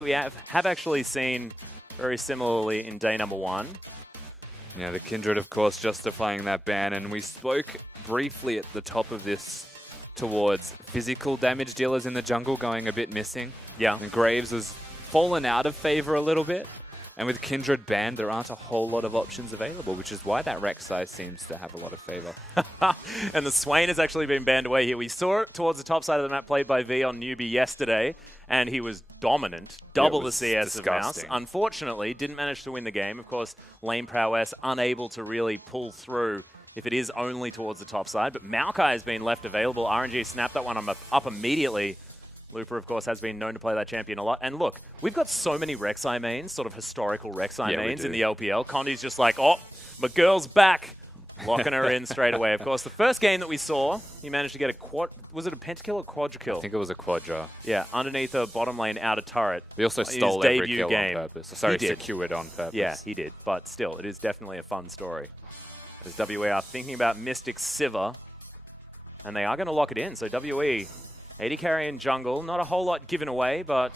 we have actually seen very similarly in day number 1. Yeah, the Kindred, of course, justifying that ban. And we spoke briefly at the top of this towards physical damage dealers in the jungle going a bit missing. Yeah. And Graves has fallen out of favor a little bit. And with Kindred banned, there aren't a whole lot of options available, which is why that Rek'Sai seems to have a lot of favor. And the Swain has actually been banned away here. We saw it towards the top side of the map played by V on Newbie yesterday, and he was dominant, double the CS disgusting. of Mouse. Unfortunately, didn't manage to win the game. Of course, lane prowess, unable to really pull through if it is only towards the top side. But Maokai has been left available. RNG snapped that one up immediately. Looper, of course, has been known to play that champion a lot. And look, we've got so many Rek'Sai mains, sort of historical Rek'Sai mains in the LPL. Condi's just like, oh, my girl's back. Locking her in straight away. Of course, the first game that we saw, he managed to get a quad. Was it a pentakill or quadra kill? I think it was a quadra. Yeah, underneath a bottom lane outer turret. He also stole every kill on purpose. Sorry, secured on purpose. Yeah, he did. But still, it is definitely a fun story. As WE are thinking about Mystic Sivir, and they are going to lock it in. So WE, AD carry in jungle, not a whole lot given away, but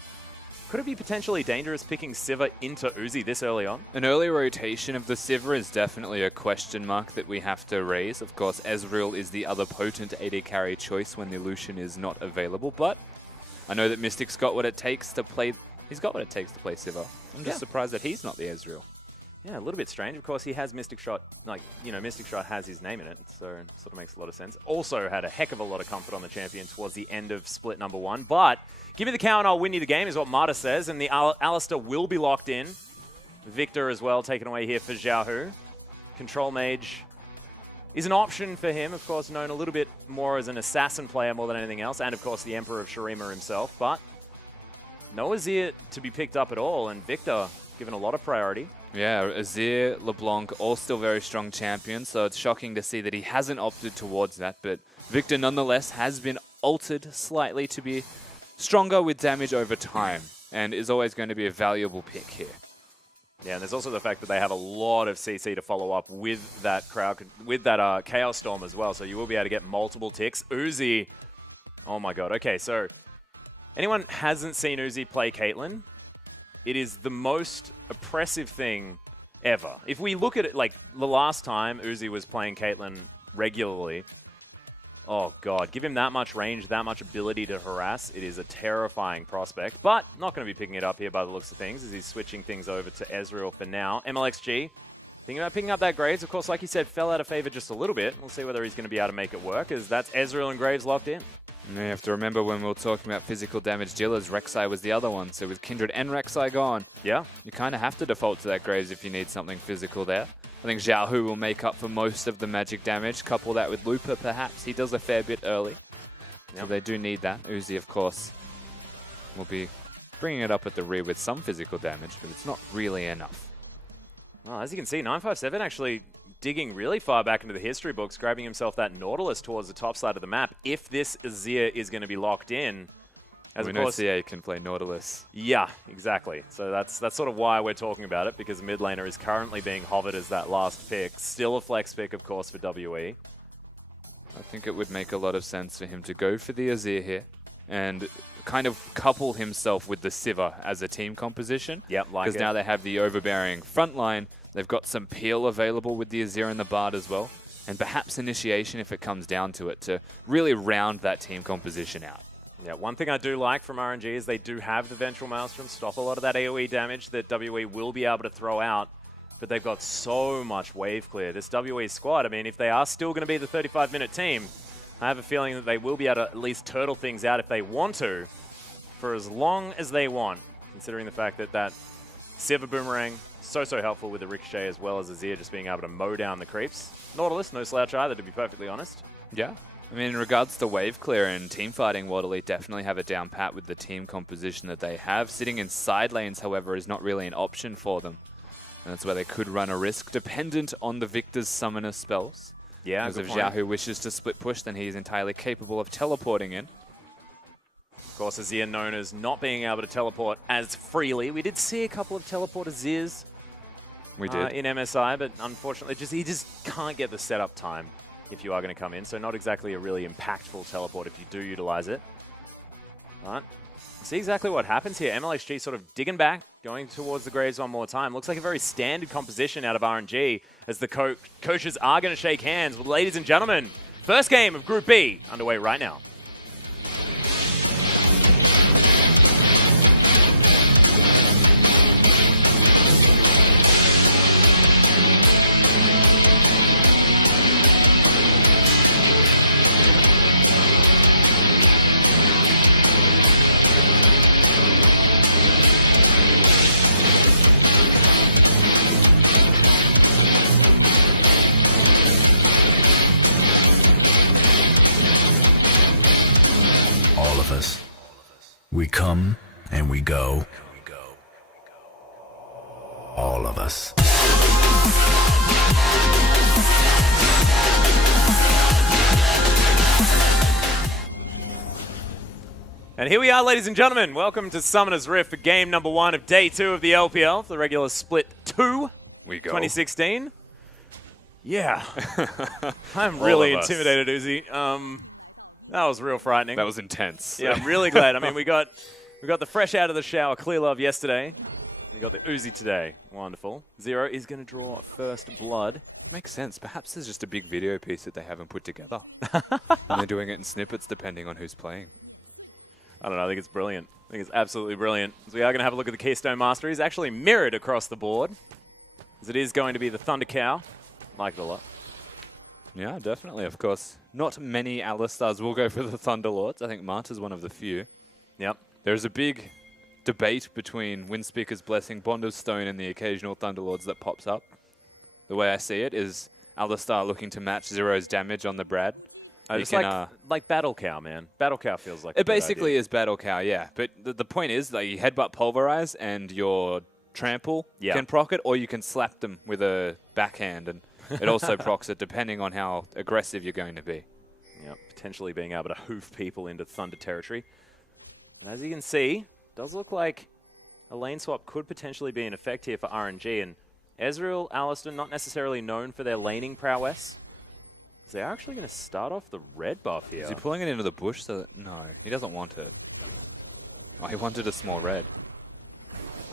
could it be potentially dangerous picking Sivir into Uzi this early on? An early rotation of the Sivir is definitely a question mark that we have to raise. Of course, Ezreal is the other potent AD carry choice when the Lucian is not available, but I know that Mystic's got what it takes to play. He's got what it takes to play Sivir. I'm just surprised that he's not the Ezreal. Yeah, a little bit strange. Of course, he has Mystic Shot. Like, you know, Mystic Shot has his name in it, so it sort of makes a lot of sense. Also had a heck of a lot of comfort on the champion towards the end of split number 1. But give me the cow and I'll win you the game is what Marta says, and the Alistair will be locked in. Victor as well taken away here for Xiaohu. Control Mage is an option for him, of course, known a little bit more as an assassin player more than anything else, and of course the Emperor of Shurima himself. But no Azir to be picked up at all, and Victor given a lot of priority. Yeah, Azir, LeBlanc, all still very strong champions, so it's shocking to see that he hasn't opted towards that, but Victor nonetheless has been altered slightly to be stronger with damage over time, and is always going to be a valuable pick here. Yeah, and there's also the fact that they have a lot of CC to follow up with that Chaos Storm as well, so you will be able to get multiple ticks. Uzi, oh my god, okay, so anyone hasn't seen Uzi play Caitlyn, it is the most oppressive thing ever. If we look at it, like the last time Uzi was playing Caitlyn regularly, oh god, give him that much range, that much ability to harass, it is a terrifying prospect. But not going to be picking it up here by the looks of things, as he's switching things over to Ezreal for now. MLXG, thinking about picking up that Graves, of course, like you said, fell out of favor just a little bit. We'll see whether he's going to be able to make it work, as that's Ezreal and Graves locked in. And you have to remember when we were talking about physical damage dealers, Rek'Sai was the other one. So with Kindred and Rek'Sai gone, yeah, you kind of have to default to that Graves if you need something physical there. I think Xiaohu will make up for most of the magic damage. Couple that with Looper, perhaps. He does a fair bit early. So they do need that. Uzi, of course, will be bringing it up at the rear with some physical damage, but it's not really enough. Well, as you can see, 957 actually digging really far back into the history books, grabbing himself that Nautilus towards the top side of the map. If this Azir is going to be locked in, as we know CA can play Nautilus. Yeah, exactly. So that's sort of why we're talking about it, because mid laner is currently being hovered as that last pick. Still a flex pick, of course, for WE. I think it would make a lot of sense for him to go for the Azir here and kind of couple himself with the Sivir as a team composition. Yep, like it. Because now they have the overbearing front line. They've got some peel available with the Azir and the Bard as well. And perhaps initiation if it comes down to it to really round that team composition out. Yeah, one thing I do like from RNG is they do have the Ventral Maelstrom, stop a lot of that AoE damage that WE will be able to throw out. But they've got so much wave clear. This WE squad, I mean, if they are still going to be the 35-minute team, I have a feeling that they will be able to at least turtle things out if they want to, for as long as they want, considering the fact that that Sivir Boomerang, so helpful with the Ricochet as well as Azir just being able to mow down the creeps. Nautilus, no slouch either, to be perfectly honest. Yeah. I mean, in regards to wave clear and team fighting, Waterley definitely have it down pat with the team composition that they have. Sitting in side lanes, however, is not really an option for them. And that's where they could run a risk, dependent on the Victor's summoner spells. Yeah, because if Xiaohu wishes to split push, then he's entirely capable of teleporting in. Of course, Azir known as not being able to teleport as freely. We did see a couple of teleport Azirs in MSI, but unfortunately he just can't get the setup time if you are going to come in. So not exactly a really impactful teleport if you do utilize it. But See exactly what happens here. MLXG sort of digging back, going towards the Graves one more time. Looks like a very standard composition out of RNG as the coaches are going to shake hands. Well, ladies and gentlemen, first game of Group B underway right now. All of us. We come and we go. All of us. And here we are, ladies and gentlemen. Welcome to Summoner's Rift for game number 1 of day 2 of the LPL, for the regular split 2, We go. 2016. Yeah. I'm really of us. intimidated, Uzi. That was real frightening. That was intense. Yeah, I'm really glad. I mean, we got the fresh out of the shower Clear Love yesterday. We got the Uzi today. Wonderful. Zero is going to draw first blood. Makes sense. Perhaps there's just a big video piece that they haven't put together. And they're doing it in snippets depending on who's playing. I don't know. I think it's brilliant. I think it's absolutely brilliant. So we are going to have a look at the Keystone Master. He's actually mirrored across the board, as it is going to be the Thunder Cow. Like it a lot. Yeah, definitely, of course. Not many Alistars will go for the Thunderlords. I think Marta's one of the few. Yep. There's a big debate between Windspeaker's Blessing, Bond of Stone, and the occasional Thunderlords that pops up. The way I see it is Alistar looking to match Zero's damage on the Brad. Just like Battle Cow, man. Battle Cow feels like it basically is Battle Cow, yeah. But the point is, like, you headbutt Pulverize and your Trample can proc it, or you can slap them with a backhand, and it also procs it depending on how aggressive you're going to be. Yep, potentially being able to hoof people into Thunder territory. And as you can see, does look like a lane swap could potentially be in effect here for RNG. And Ezreal, Alistar, not necessarily known for their laning prowess. So they are actually going to start off the red buff here. Is he pulling it into the bush? No, he doesn't want it. Oh, he wanted a small red.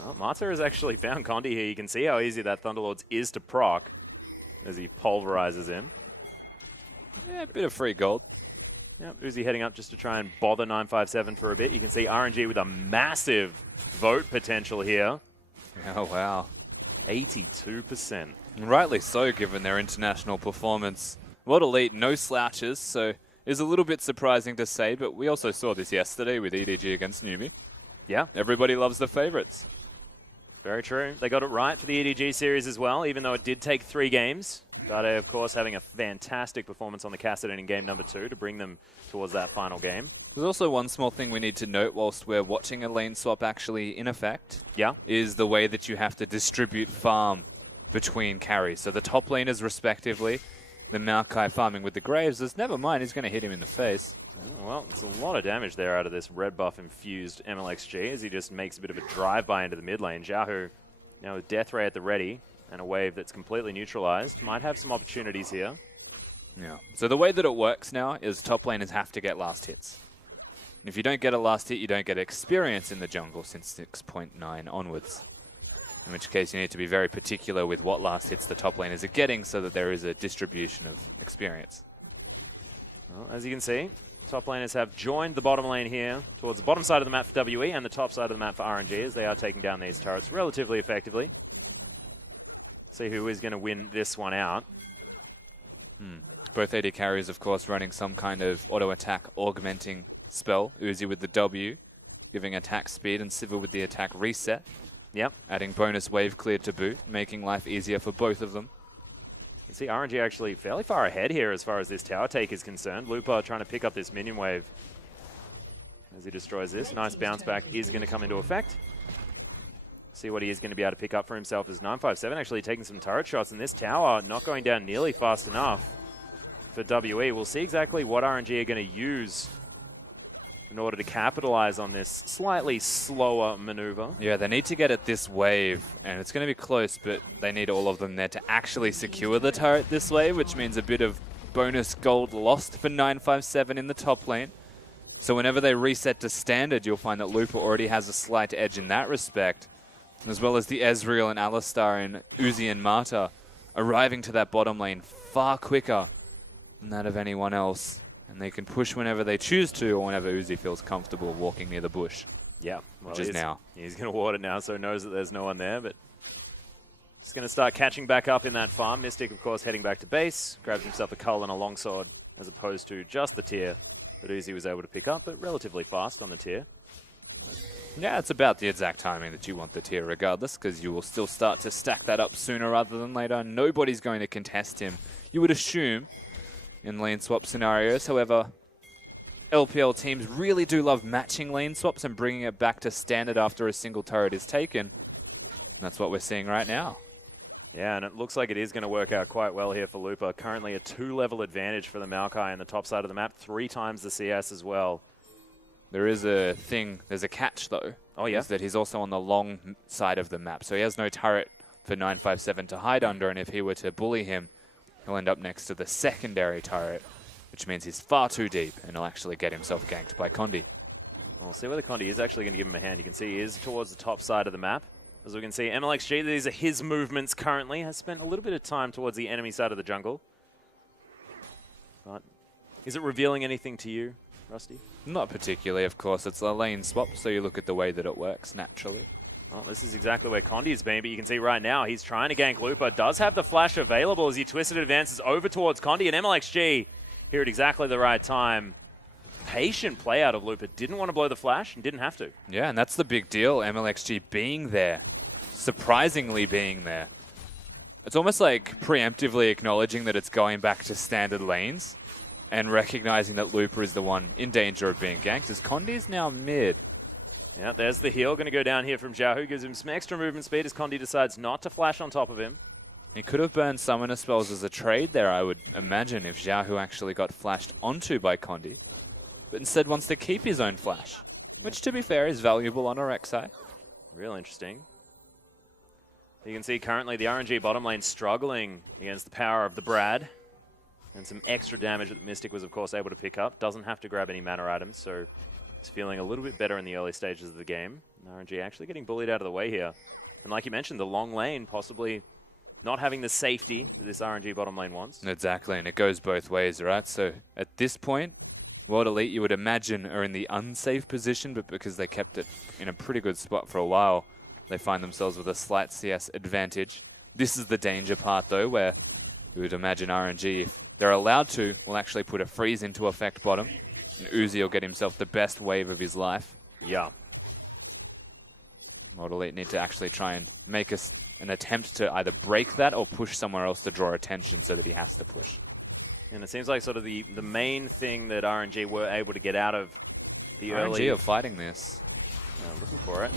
Well, Marta has actually found Condi here. You can see how easy that Thunderlords is to proc as he pulverizes him. Yeah, a bit of free gold. Yep, Uzi heading up just to try and bother 957 for a bit. You can see RNG with a massive vote potential here. Oh, wow. 82%. And rightly so, given their international performance. What elite, no slouches, so it's a little bit surprising to say, but we also saw this yesterday with EDG against Newbie. Yeah. Everybody loves the favorites. Very true. They got it right for the EDG series as well, even though it did take 3 games. Dade, of course, having a fantastic performance on the Kassadin in game number 2 to bring them towards that final game. There's also one small thing we need to note whilst we're watching a lane swap actually in effect. Yeah. Is the way that you have to distribute farm between carries. So the top laners respectively, the Maokai farming with the Graves, is never mind, he's going to hit him in the face. Oh, well, it's a lot of damage there out of this red buff infused MLXG as he just makes a bit of a drive-by into the mid lane. Xiaohu now with Death Ray at the ready and a wave that's completely neutralized. Might have some opportunities here. Yeah. So the way that it works now is top laners have to get last hits. And if you don't get a last hit, you don't get experience in the jungle since 6.9 onwards. In which case you need to be very particular with what last hits the top laners are getting so that there is a distribution of experience. Well, as you can see, top laners have joined the bottom lane here towards the bottom side of the map for WE and the top side of the map for RNG as they are taking down these turrets relatively effectively. See who is going to win this one out. Both AD carriers, of course, running some kind of auto-attack augmenting spell. Uzi with the W, giving attack speed, and Sivir with the attack reset. Yep. Adding bonus wave clear to boot, making life easier for both of them. You see RNG actually fairly far ahead here as far as this tower take is concerned. Lupa trying to pick up this minion wave as he destroys this. Nice bounce back is going to come into effect. See what he is going to be able to pick up for himself is 957 actually taking some turret shots, and this tower not going down nearly fast enough for WE. We'll see exactly what RNG are going to use in order to capitalize on this slightly slower maneuver. Yeah, they need to get at this wave, and it's going to be close, but they need all of them there to actually secure the turret this way, which means a bit of bonus gold lost for 957 in the top lane. So whenever they reset to standard, you'll find that Looper already has a slight edge in that respect, as well as the Ezreal and Alistar and Uzi and Marta arriving to that bottom lane far quicker than that of anyone else. And they can push whenever they choose to, or whenever Uzi feels comfortable walking near the bush. Yeah, well, which is now. He's going to ward it now, so knows that there's no one there, but just going to start catching back up in that farm. Mystic, of course, heading back to base, grabs himself a cull and a longsword, as opposed to just the tier that Uzi was able to pick up, but relatively fast on the tier. Yeah, it's about the exact timing that you want the tier regardless, because you will still start to stack that up sooner rather than later. Nobody's going to contest him, you would assume, in lane swap scenarios. However, LPL teams really do love matching lane swaps and bringing it back to standard after a single turret is taken. That's what we're seeing right now. Yeah, and it looks like it is going to work out quite well here for Lupa. Currently a 2-level advantage for the Maokai in the top side of the map, 3 times the CS as well. There is a thing, there's a catch though. Oh yeah? Is that he's also on the long side of the map. So he has no turret for 957 to hide under, and if he were to bully him, he'll end up next to the secondary turret, which means he's far too deep, and he'll actually get himself ganked by Condi. We'll see whether Condi is actually going to give him a hand. You can see he is towards the top side of the map. As we can see, MLXG, these are his movements currently, has spent a little bit of time towards the enemy side of the jungle. But is it revealing anything to you, Rusty? Not particularly, of course. It's a lane swap, so you look at the way that it works naturally. Well, this is exactly where Condi's been, but you can see right now he's trying to gank Lupa. Does have the flash available as he twisted advances over towards Condi, and MLXG here at exactly the right time. Patient play out of Lupa. Didn't want to blow the flash and didn't have to. Yeah, and that's the big deal, MLXG being there. Surprisingly being there. It's almost like preemptively acknowledging that it's going back to standard lanes and recognizing that Lupa is the one in danger of being ganked, as Condi's now mid. Yeah, there's the heal. Going to go down here from Xiaohu. Gives him some extra movement speed as Condi decides not to flash on top of him. He could have burned summoner spells as a trade there, I would imagine, if Xiaohu actually got flashed onto by Condi. But instead wants to keep his own flash, which, to be fair, is valuable on Rek'Sai. Real interesting. You can see currently the RNG bottom lane struggling against the power of the Brad. And some extra damage that Mystic was, of course, able to pick up. Doesn't have to grab any mana items, so he's feeling a little bit better in the early stages of the game. And RNG actually getting bullied out of the way here. And like you mentioned, the long lane possibly not having the safety that this RNG bottom lane wants. Exactly, and it goes both ways, right? So at this point, World Elite, you would imagine, are in the unsafe position, but because they kept it in a pretty good spot for a while, they find themselves with a slight CS advantage. This is the danger part, though, where you would imagine RNG, if they're allowed to, will actually put a freeze into effect bottom, and Uzi will get himself the best wave of his life. Yeah. World Elite need to actually try and make an attempt to either break that or push somewhere else to draw attention so that he has to push. And it seems like sort of the main thing that RNG were able to get out of the early... RNG are fighting this. Looking for it.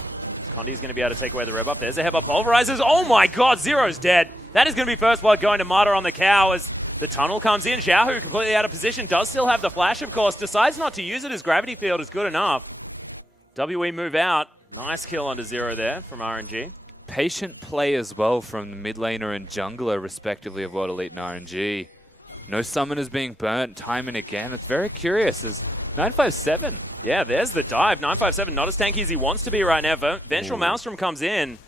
Condi's going to be able to take away the rev up. There's a headbutt pulverizers. Oh my god, Zero's dead. That is going to be first blood going to Marta on the cow as the tunnel comes in. Xiaohu completely out of position. Does still have the flash, of course. Decides not to use it as gravity field is good enough. WE move out. Nice kill onto Zero there from RNG. Patient play as well from the mid laner and jungler, respectively, of World Elite and RNG. No summoners being burnt time and again. It's very curious as 957. Yeah, there's the dive. 957 not as tanky as he wants to be right now. Vengeful Maelstrom comes in.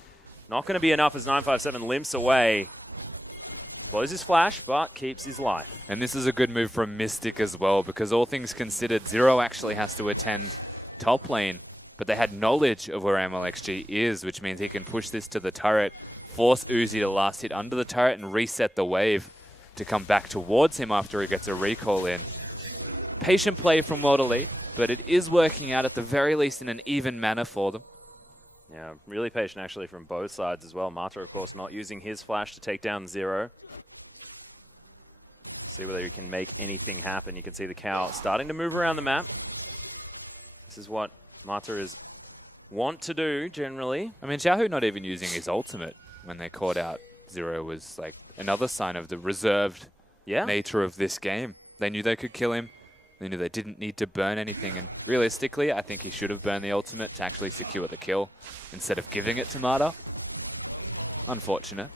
Not going to be enough as 957 limps away. Blows his flash, but keeps his life. And this is a good move from Mystic as well, because all things considered, Zero actually has to attend top lane. But they had knowledge of where MLXG is, which means he can push this to the turret, force Uzi to last hit under the turret, and reset the wave to come back towards him after he gets a recall in. Patient play from World Elite, but it is working out at the very least in an even manner for them. Yeah, really patient actually from both sides as well. Marta, of course, not using his flash to take down Zero. See whether he can make anything happen. You can see the cow starting to move around the map. This is what Marta is want to do, generally. I mean, Xiaohu not even using his ultimate when they caught out Zero was like another sign of the reserved nature of this game. They knew they could kill him. They knew they didn't need to burn anything. And realistically, I think he should have burned the ultimate to actually secure the kill instead of giving it to Marta. Unfortunate.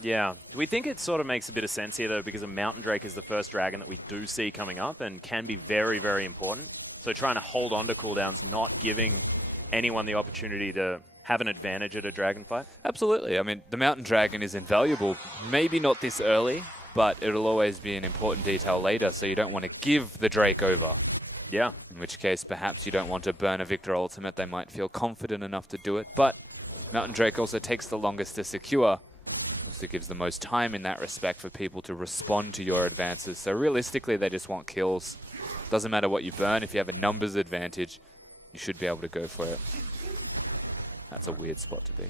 Yeah. Do we think it sort of makes a bit of sense here, though, because a Mountain Drake is the first dragon that we do see coming up and can be very, very important? So trying to hold on to cooldowns, not giving anyone the opportunity to have an advantage at a dragon fight. Absolutely. I mean, the Mountain Dragon is invaluable. Maybe not this early, but it'll always be an important detail later, so you don't want to give the Drake over. Yeah. In which case, perhaps you don't want to burn a Victor ultimate. They might feel confident enough to do it, but Mountain Drake also takes the longest to secure. Also gives the most time in that respect for people to respond to your advances. So realistically, they just want kills. Doesn't matter what you burn. If you have a numbers advantage, you should be able to go for it. That's a weird spot to be.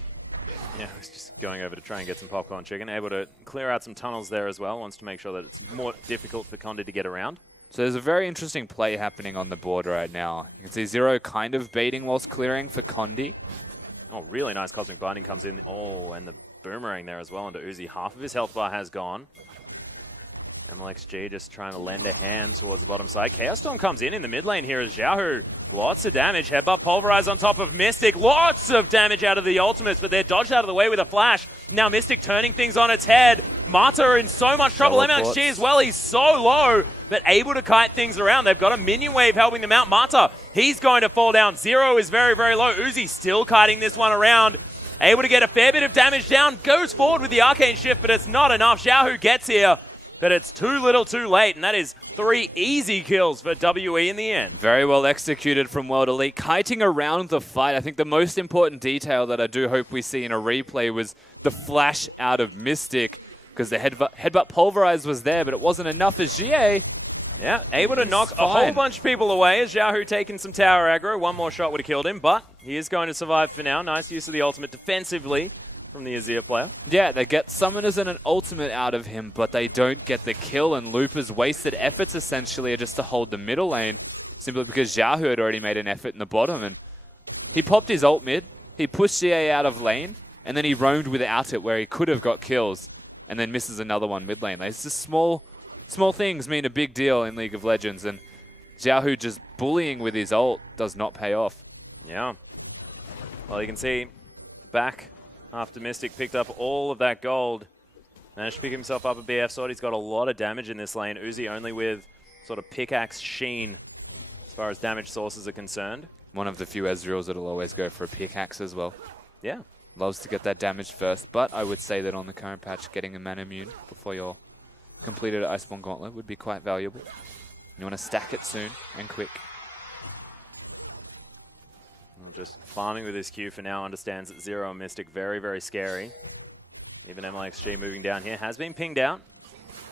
Yeah, he's just going over to try and get some popcorn chicken. Able to clear out some tunnels there as well. Wants to make sure that it's more difficult for Condi to get around. So there's a very interesting play happening on the board right now. You can see Zero kind of baiting whilst clearing for Condi. Oh, really nice Cosmic Binding comes in. Oh, and the boomerang there as well into Uzi. Half of his health bar has gone. MLXG just trying to lend a hand towards the bottom side. Chaos Storm comes in the mid lane here as Xiaohu. Lots of damage. Headbutt Pulverize on top of Mystic. Lots of damage out of the ultimates, but they're dodged out of the way with a flash. Now Mystic turning things on its head. Mata are in so much trouble. Teleports. MLXG as well. He's so low, but able to kite things around. They've got a minion wave helping them out. Mata, he's going to fall down. Zero is very, very low. Uzi still kiting this one around. Able to get a fair bit of damage down. Goes forward with the Arcane Shift, but it's not enough. Xiaohu gets here. But it's too little too late, and that is 3 easy kills for WE in the end. Very well executed from World Elite. Kiting around the fight. I think the most important detail that I do hope we see in a replay was the flash out of Mystic, because the headbutt Pulverize was there, but it wasn't enough as GA. Yeah, able to knock a whole bunch of people away as Xiaohu taking some tower aggro. One more shot would have killed him, but he is going to survive for now. Nice use of the ultimate defensively from the Azir player. Yeah, they get summoners and an ultimate out of him, but they don't get the kill, and Looper's wasted efforts essentially are just to hold the middle lane, simply because Xiaohu had already made an effort in the bottom, and he popped his ult mid, he pushed GA out of lane, and then he roamed without it where he could have got kills, and then misses another one mid lane. It's just small things mean a big deal in League of Legends, and Xiaohu just bullying with his ult does not pay off. Yeah. Well, you can see back after Mystic picked up all of that gold. Managed to pick himself up a BF sword. He's got a lot of damage in this lane. Uzi only with sort of pickaxe sheen as far as damage sources are concerned. One of the few Ezreals that'll always go for a pickaxe as well. Yeah. Loves to get that damage first, but I would say that on the current patch, getting a Man Immune before you're completed Iceborne Gauntlet would be quite valuable. You want to stack it soon and quick. Just farming with his Q for now, understands that Zero and Mystic very, very scary. Even MLXG moving down here has been pinged out.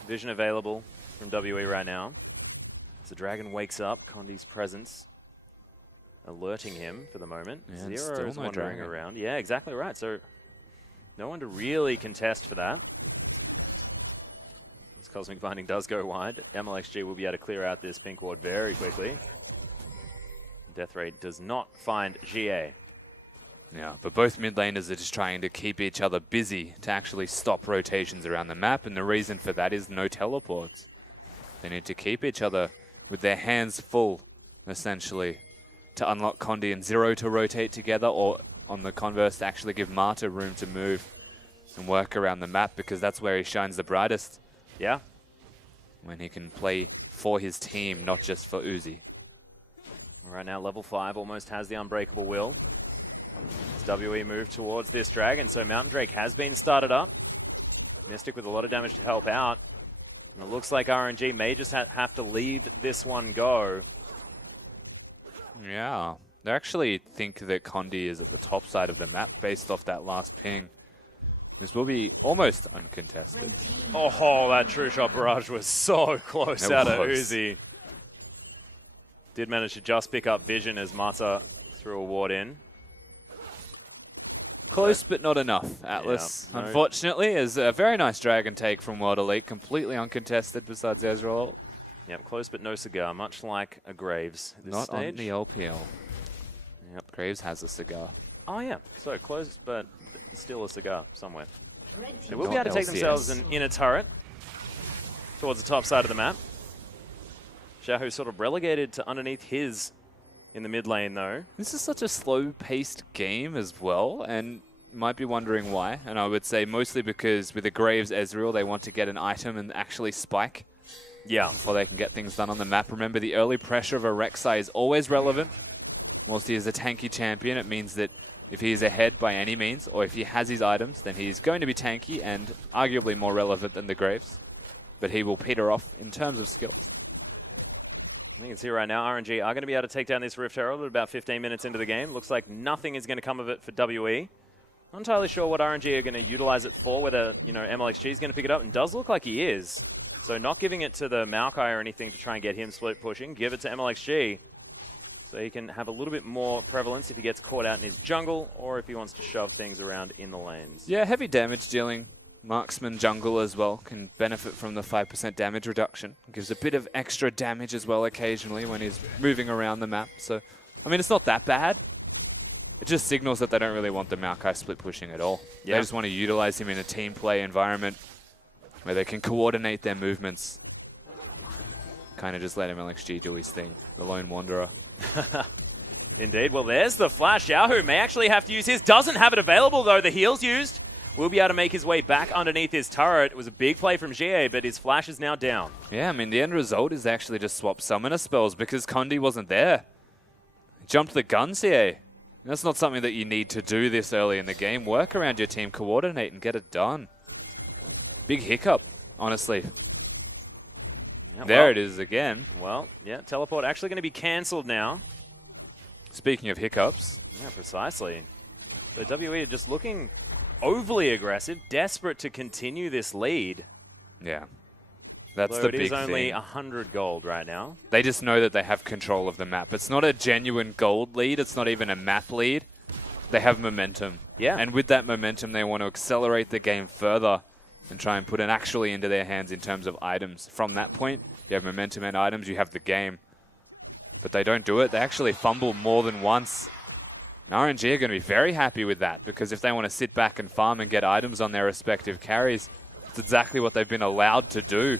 Vision available from WE right now. As the Dragon wakes up, Condi's presence alerting him for the moment. Yeah, Zero is wandering around. Yeah, exactly right. So no one to really contest for that. As Cosmic Binding does go wide, MLXG will be able to clear out this pink ward very quickly. Death Ray does not find GA. Yeah, but both mid laners are just trying to keep each other busy to actually stop rotations around the map, and the reason for that is no teleports. They need to keep each other with their hands full, essentially, to unlock Condi and Zero to rotate together, or on the converse, to actually give Mata room to move and work around the map, because that's where he shines the brightest. Yeah. When he can play for his team, not just for Uzi. Right now, level 5 almost has the Unbreakable Will. As WE move towards this dragon, so Mountain Drake has been started up. Mystic with a lot of damage to help out. And it looks like RNG may just have to leave this one go. Yeah, they actually think that Condi is at the top side of the map based off that last ping. This will be almost uncontested. Oh, that True Shot Barrage was so close out of Uzi. Did manage to just pick up Vision as Mata threw a ward in. Close, but not enough, Atlas. Yeah, unfortunately, is a very nice Dragon take from World Elite, completely uncontested besides Ezreal. Yep, close but no cigar, much like a Graves at this not stage. On the LPL. Yep, Graves has a cigar. Oh yeah, so close but still a cigar somewhere. They will be able to take themselves an inner turret towards the top side of the map. Xiaohu sort of relegated to underneath his in the mid lane, though. This is such a slow-paced game as well, and you might be wondering why. And I would say mostly because with the Graves Ezreal, they want to get an item and actually spike Yeah. Before they can get things done on the map. Remember, the early pressure of a Rek'Sai is always relevant. Whilst he is a tanky champion, it means that if he is ahead by any means, or if he has his items, then he's going to be tanky and arguably more relevant than the Graves. But he will peter off in terms of skill. You can see right now, RNG are going to be able to take down this Rift Herald at about 15 minutes into the game. Looks like nothing is going to come of it for WE. Not entirely sure what RNG are going to utilize it for, whether, MLXG is going to pick it up, and does look like he is. So not giving it to the Maokai or anything to try and get him split pushing. Give it to MLXG. So he can have a little bit more prevalence if he gets caught out in his jungle, or if he wants to shove things around in the lanes. Yeah, heavy damage dealing. Marksman jungle as well can benefit from the 5% damage reduction. Gives a bit of extra damage as well occasionally when he's moving around the map. So, I mean, it's not that bad. It just signals that they don't really want the Maokai split pushing at all. Yeah. They just want to utilize him in a team play environment where they can coordinate their movements. Kind of just let MLXG do his thing. The Lone Wanderer. Indeed. Well, there's the flash. Yahoo may actually have to use his. Doesn't have it available, though. The heal's used. Will be able to make his way back underneath his turret. It was a big play from GA, but his flash is now down. Yeah, I mean, the end result is actually just swap summoner spells because Condi wasn't there. He jumped the gun, CA. That's not something that you need to do this early in the game. Work around your team, coordinate, and get it done. Big hiccup, honestly. Yeah, there it is again. Well, yeah, teleport actually going to be cancelled now. Speaking of hiccups. Yeah, precisely. So WE are just looking overly aggressive, desperate to continue this lead. Yeah. That's Although the big thing. It is only 100 gold right now. They just know that they have control of the map. It's not a genuine gold lead. It's not even a map lead. They have momentum. Yeah. And with that momentum, they want to accelerate the game further and try and put it actually into their hands in terms of items. From that point, you have momentum and items, you have the game. But they don't do it. They actually fumble more than once. And RNG are going to be very happy with that, because if they want to sit back and farm and get items on their respective carries, it's exactly what they've been allowed to do.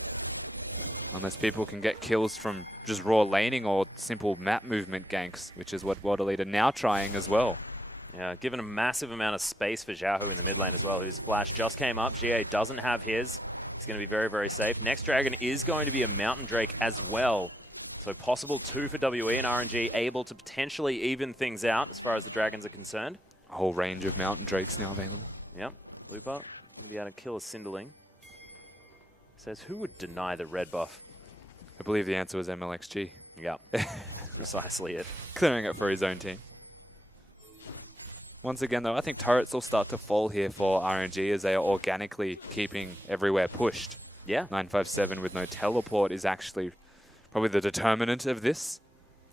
Unless people can get kills from just raw laning or simple map movement ganks, which is what World Elite are now trying as well. Yeah, given a massive amount of space for Xiaohu in the mid lane as well, whose flash just came up. GA doesn't have his. He's going to be very, very safe. Next Dragon is going to be a Mountain Drake as well. So possible 2 for WE, and RNG able to potentially even things out as far as the Dragons are concerned. A whole range of Mountain Drakes now available. Yep. Looper going to be able to kill a Cinderling. Says, who would deny the red buff? I believe the answer was MLXG. Yep. That's precisely it. Clearing it for his own team. Once again, though, I think turrets will start to fall here for RNG as they are organically keeping everywhere pushed. Yeah. 957 with no teleport is actually probably the determinant of this.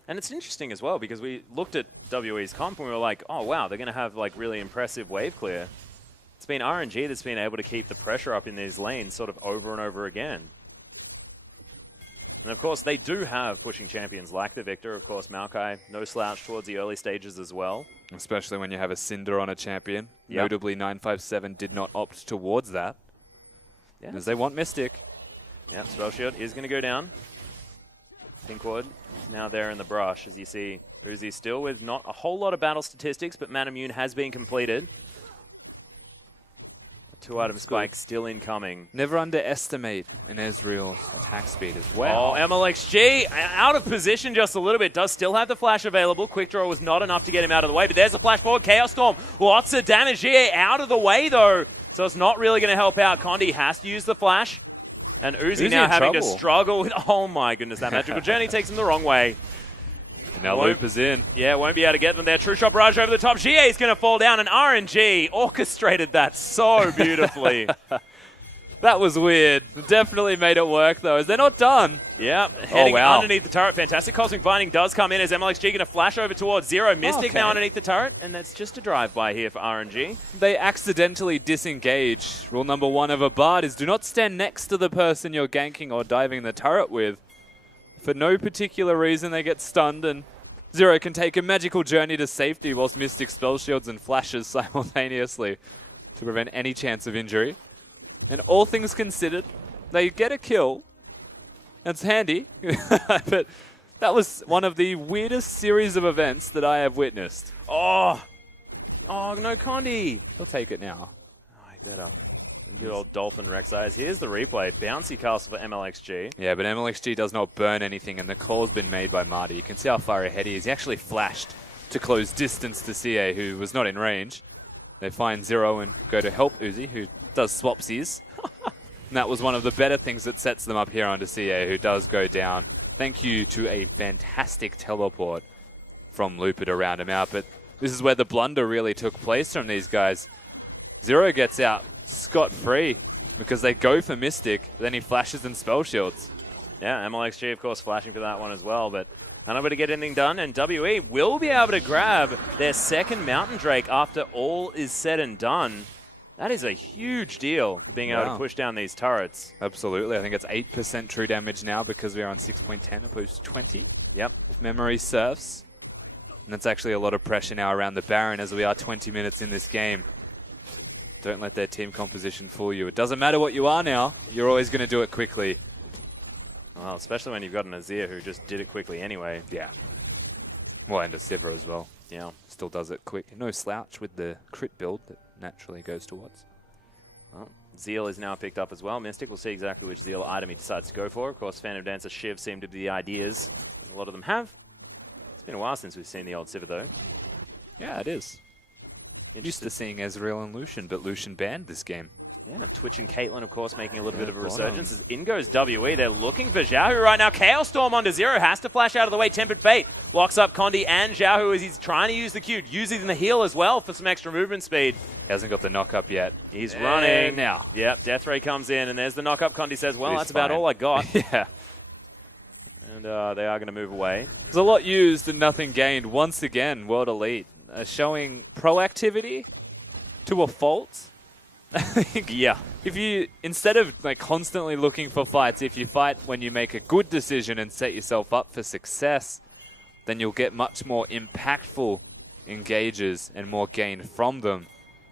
And it's interesting as well, because we looked at WE's comp and we were like, oh, wow, they're going to have like really impressive wave clear. It's been RNG that's been able to keep the pressure up in these lanes sort of over and over again. And of course, they do have pushing champions like the Victor. Of course, Maokai, no slouch towards the early stages as well. Especially when you have a Cinder on a champion. Yep. Notably, 957 did not opt towards that. Yeah. As they want Mystic. Yeah, Spell Shield is going to go down. Pinkwood is now there in the brush, as you see Uzi still with not a whole lot of battle statistics, but Man Immune has been completed. 2-item spike still incoming. Never underestimate an Ezreal's attack speed as well. Oh, MLXG out of position just a little bit. Does still have the flash available. Quick draw was not enough to get him out of the way, but there's a flash forward. Chaos Storm, lots of damage here. Out of the way, though. So it's not really going to help out. Condi has to use the flash. And Uzi now having to struggle with... Oh, my goodness. That magical journey takes him the wrong way. Now Loop is in. Yeah, won't be able to get them there. True Shot Barrage over the top. GA is going to fall down, and RNG orchestrated that so beautifully. That was weird. Definitely made it work, though, as they're not done. Yeah, heading underneath the turret. Fantastic Cosmic Binding does come in as MLXG going to flash over towards Zero. Mystic now underneath the turret, and that's just a drive-by here for RNG. They accidentally disengage. Rule number 1 of a Bard is do not stand next to the person you're ganking or diving the turret with. For no particular reason, they get stunned, and Zero can take a magical journey to safety whilst Mystic spell shields and flashes simultaneously to prevent any chance of injury. And all things considered, they get a kill. That's handy, but that was one of the weirdest series of events that I have witnessed. Oh no, Condi. He'll take it now. Oh, he better. Good old Dolphin Rek'Sai. Here's the replay. Bouncy castle for MLXG. Yeah, but MLXG does not burn anything, and the call's been made by Marty. You can see how far ahead he is. He actually flashed to close distance to CA, who was not in range. They find Zero and go to help Uzi, who does swapsies. And that was one of the better things that sets them up here onto CA, who does go down. Thank you to a fantastic teleport from Looper to round him out. But this is where the blunder really took place from these guys. Zero gets out scot-free because they go for Mystic, then he flashes and spell shields. Yeah, MLXG, of course, flashing for that one as well, but unable to get anything done, and WE will be able to grab their second Mountain Drake after all is said and done. That is a huge deal, being able to push down these turrets. Absolutely. I think it's 8% true damage now because we are on 6.10 opposed to 20. Yep. If memory serves. And that's actually a lot of pressure now around the Baron as we are 20 minutes in this game. Don't let their team composition fool you. It doesn't matter what you are now. You're always going to do it quickly. Well, especially when you've got an Azir who just did it quickly anyway. Yeah. Well, and a Sivir as well. Yeah. Still does it quick. No slouch with the crit build that naturally goes towards. Well, Zeal is now picked up as well. Mystic, we'll see exactly which Zeal item he decides to go for. Of course, Phantom Dancer, Shiv seem to be the ideas. A lot of them have. It's been a while since we've seen the old Sivir, though. Yeah, it is. Used to seeing Ezreal and Lucian, but Lucian banned this game. Yeah, Twitch and Caitlyn, of course, making a little bit of a resurgence. As in goes WE. They're looking for Xiaohu right now. Chaos Storm onto Zero. Has to flash out of the way. Tempered Fate locks up Condi and Xiaohu as he's trying to use the Q. Using the heal as well for some extra movement speed. Hasn't got the knock up yet. He's running. Now. Yep, Death Ray comes in, and there's the knock up. Condi says, well, He's that's about fine. all I got. Yeah. And they are going to move away. There's a lot used and nothing gained. Once again, World Elite showing proactivity to a fault. Yeah. If you, instead of like constantly looking for fights, if you fight when you make a good decision and set yourself up for success, then you'll get much more impactful engages and more gain from them.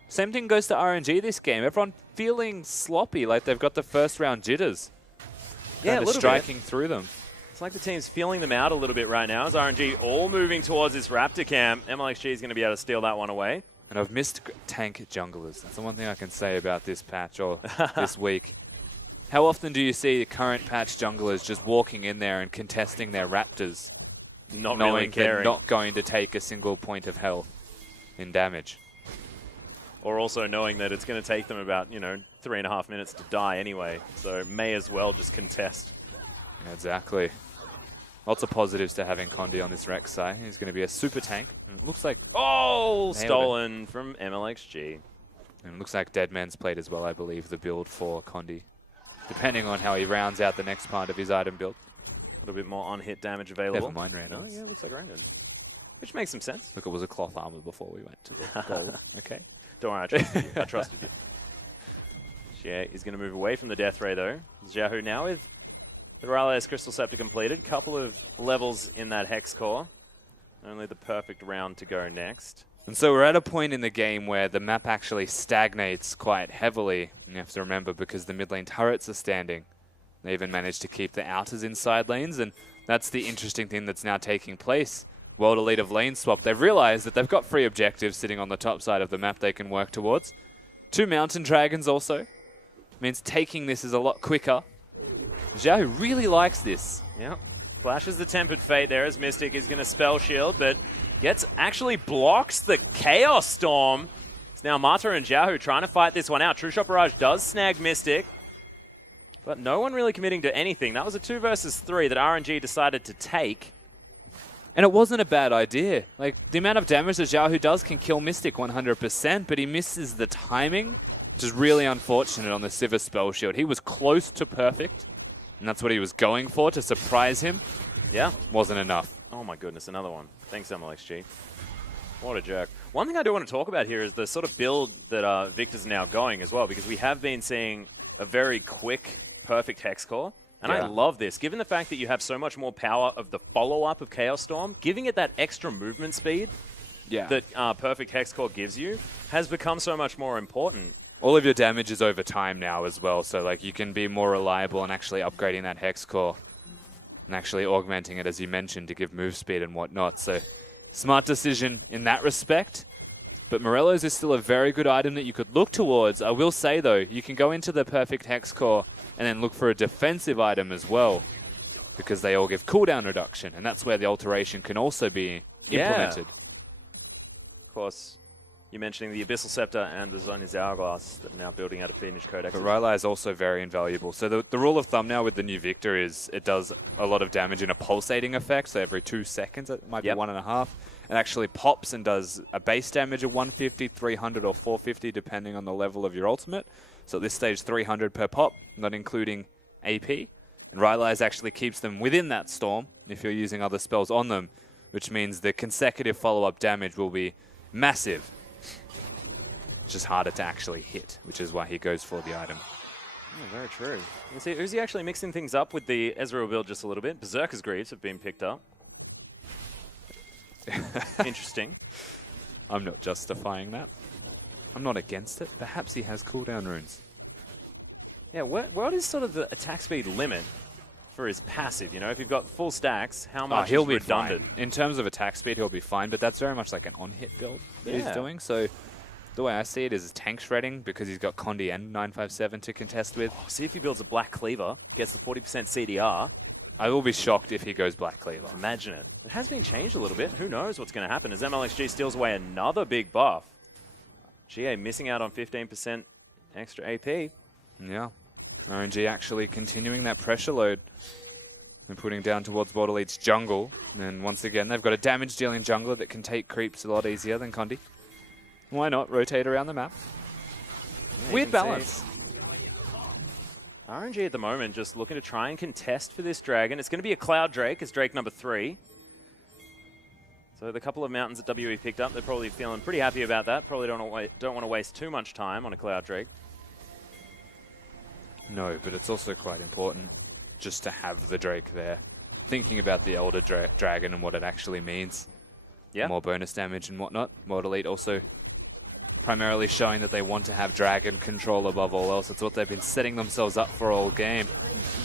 Same thing goes to RNG this game. Everyone feeling sloppy, like they've got the first round jitters. Yeah, Kind a of little striking bit. through them. It's like the team's feeling them out a little bit right now as RNG all moving towards this Raptor camp. MLXG is going to be able to steal that one away. And I've missed tank junglers. That's the one thing I can say about this patch or this week. How often do you see current patch junglers just walking in there and contesting their Raptors, Not knowing really they're caring. not going to take a single point of health in damage? Or also knowing that it's going to take them about, 3.5 minutes to die anyway. So may as well just contest. Exactly. Lots of positives to having Condi on this Rek'Sai. He's going to be a super tank. And it looks like Stolen from MLXG. And it looks like Deadman's played as well, I believe, the build for Condi. Depending on how he rounds out the next part of his item build. A little bit more on-hit damage available. Never mind random. Oh, yeah, looks like random. Which makes some sense. Look, it was a cloth armor before we went to the gold. Okay. Don't worry, I trusted you. I trusted you. Xie is going to move away from the Death Ray, though. Xiaohu now with the Raleigh Crystal Scepter completed. Couple of levels in that Hex Core. Only the perfect round to go next. And so we're at a point in the game where the map actually stagnates quite heavily. And you have to remember, because the mid lane turrets are standing, they even managed to keep the outers inside lanes, and that's the interesting thing that's now taking place. World Elite of lane swap. They've realized that they've got 3 objectives sitting on the top side of the map they can work towards. 2 Mountain Dragons also. Means taking this is a lot quicker. Xiao really likes this. Yep. Flashes the Tempered Fate there as Mystic is going to spell shield, but actually blocks the Chaos Storm. It's now Mata and Xiaohu trying to fight this one out. True Shot Barrage does snag Mystic, but no one really committing to anything. That was a 2 versus 3 that RNG decided to take. And it wasn't a bad idea. Like, the amount of damage that Xiaohu does can kill Mystic 100%, but he misses the timing, which is really unfortunate on the Sivir spell shield. He was close to perfect, and that's what he was going for, to surprise him. Yeah. Wasn't enough. Oh my goodness, another one. Thanks, MLXG. What a jerk. One thing I do want to talk about here is the sort of build that Victor's now going as well, because we have been seeing a very quick, perfect Hex Core. And I love this. Given the fact that you have so much more power of the follow-up of Chaos Storm, giving it that extra movement speed that perfect Hex Core gives you has become so much more important. All of your damage is over time now as well, so like you can be more reliable in actually upgrading that Hex Core and actually augmenting it, as you mentioned, to give move speed and whatnot. So smart decision in that respect. But Morello's is still a very good item that you could look towards. I will say, though, you can go into the perfect Hex Core and then look for a defensive item as well, because they all give cooldown reduction, and that's where the alteration can also be implemented. Of course, you're mentioning the Abyssal Scepter and the Zoni's Hourglass that are now building out a Fiendish Codex. But Rylai is also very invaluable. So the rule of thumb now with the new Victor is it does a lot of damage in a pulsating effect, so every 2 seconds, it might be 1.5. It actually pops and does a base damage of 150, 300, or 450, depending on the level of your ultimate. So at this stage, 300 per pop, not including AP. And Rylai's actually keeps them within that storm if you're using other spells on them, which means the consecutive follow-up damage will be massive. Just harder to actually hit, which is why he goes for the item. Oh, very true. You see Uzi actually mixing things up with the Ezreal build just a little bit. Berserker's Greaves have been picked up. Interesting. I'm not justifying that. I'm not against it. Perhaps he has cooldown runes. Yeah, what is sort of the attack speed limit for his passive? You know, if you've got full stacks, how much he'll is be redundant? Fine. In terms of attack speed, he'll be fine, but that's very much like an on-hit build that he's doing. So the way I see it is tank shredding, because he's got Condi and 957 to contest with. Oh, see if he builds a Black Cleaver, gets the 40% CDR. I will be shocked if he goes Black Cleaver. Imagine it. It has been changed a little bit. Who knows what's going to happen as MLXG steals away another big buff. GA missing out on 15% extra AP. Yeah. RNG actually continuing that pressure load and putting down towards Border Elite's jungle. And once again, they've got a damage-dealing jungler that can take creeps a lot easier than Condi. Why not rotate around the map? Yeah, Weird balance. RNG at the moment just looking to try and contest for this dragon. It's going to be a Cloud Drake as Drake number 3. So the couple of mountains that WE picked up, they're probably feeling pretty happy about that. Probably don't want to waste too much time on a Cloud Drake. No, but it's also quite important just to have the Drake there. Thinking about the Elder Dragon and what it actually means. Yeah. More bonus damage and whatnot. World Elite also primarily showing that they want to have Dragon control above all else. It's what they've been setting themselves up for all game.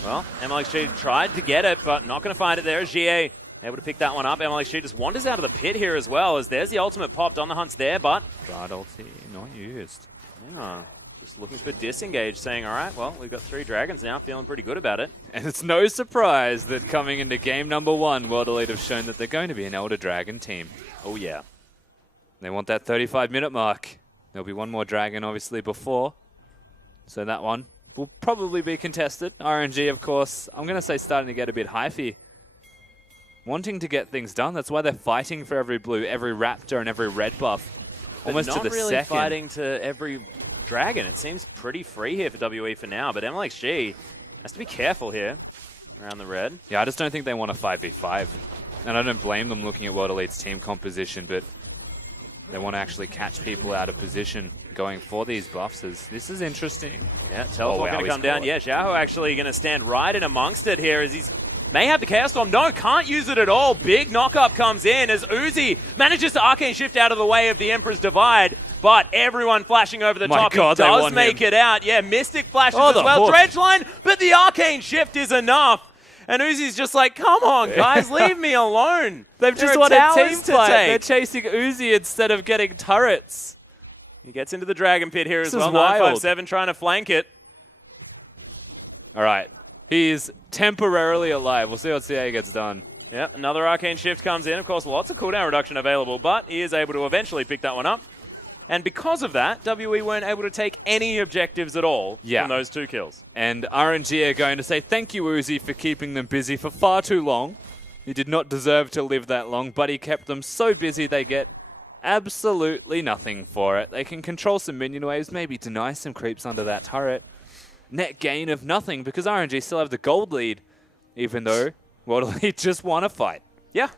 Well, MLXG tried to get it, but not going to find it there. GA able to pick that one up. MLXG just wanders out of the pit here as well, as there's the ultimate popped on the hunts there, but... Guard ulti not used. Yeah, just looking for disengage, saying, all right, well, we've got 3 dragons now, feeling pretty good about it. And it's no surprise that coming into game number 1, World Elite have shown that they're going to be an Elder Dragon team. Oh, yeah. They want that 35-minute mark. There'll be one more dragon, obviously, before. So that one will probably be contested. RNG, of course, I'm going to say starting to get a bit hyphy. Wanting to get things done. That's why they're fighting for every blue, every raptor, and every red buff. Almost to the not really second. Fighting to every dragon. It seems pretty free here for WE for now, but MLXG has to be careful here around the red. Yeah, I just don't think they want a 5v5. And I don't blame them looking at World Elite's team composition, but they want to actually catch people out of position going for these buffs. This is interesting. Yeah, teleport going to come down. Yeah, Xiao actually going to stand right in amongst it here as he's may have the Chaos Storm. No, can't use it at all. Big knock-up comes in as Uzi manages to Arcane Shift out of the way of the Emperor's Divide, but everyone flashing over the top. God, he does make it out. Yeah, Mystic flashes as well. Dredgeline, but the Arcane Shift is enough. And Uzi's just like, come on, guys, leave me alone. They've just won a team fight. They're chasing Uzi instead of getting turrets. He gets into the Dragon Pit here as well. Wild. 957 trying to flank it. All right. He is temporarily alive. We'll see what CA gets done. Yeah, another Arcane Shift comes in. Of course, lots of cooldown reduction available, but he is able to eventually pick that one up. And because of that, WE weren't able to take any objectives at all from those 2 kills. And RNG are going to say, thank you, Uzi, for keeping them busy for far too long. He did not deserve to live that long, but he kept them so busy they get absolutely nothing for it. They can control some minion waves, maybe deny some creeps under that turret. Net gain of nothing because RNG still have the gold lead, even though World Elite just won a fight. Yeah.